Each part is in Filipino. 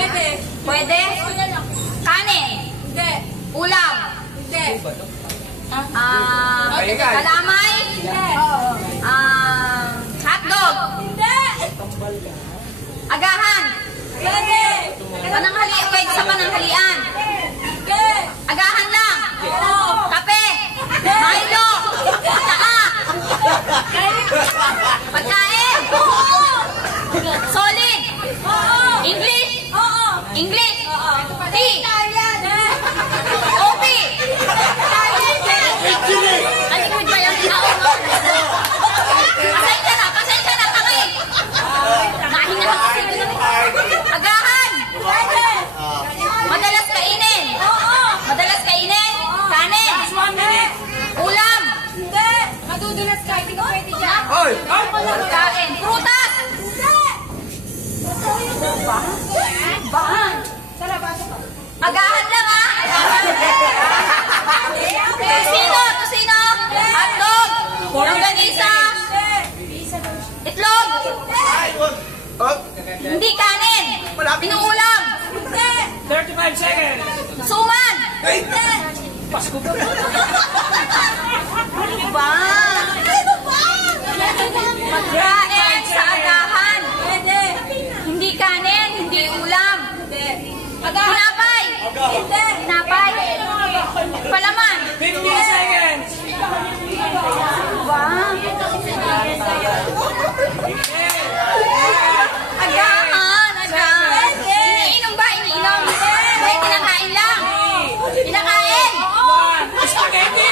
Pwede. Pwede? Kanin? Hindi. Ulam? Hindi. Kalamay? Hindi. Hotdog? Hindi. Agahan? Pwede. Pananghalian? Pwede sa pananghalian? Hindi. Agahan lang? Oo. Kape? Milo? Taa? Pagkain? Solid? English? English? Tea? Coffee? Alikwid ba yung pasensya na kami. Nahinga kasi. Agahan? Madalas kainin? Madalas kainin? Kanin? Ulam? Hindi. Madudulas ka. Hindi ka pwede dyan. Pagkain? Prutas? Bahan? Agahan lang Tusino? Hotdog? Longganisa? Itlog? Hindi kanin? Inuulam? 35 seconds. Suman? Pasko ba? Ba? Pagkain sa agahan? Hindi kanin? Hindi ulam? Tinapay? Tinapay? Palaman? 15 seconds. Ba? Agahan? Iniinom ba? Iniinom? Hindi, kinakain lang. Kinakain? Spaghetti.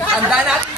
Tanda natin!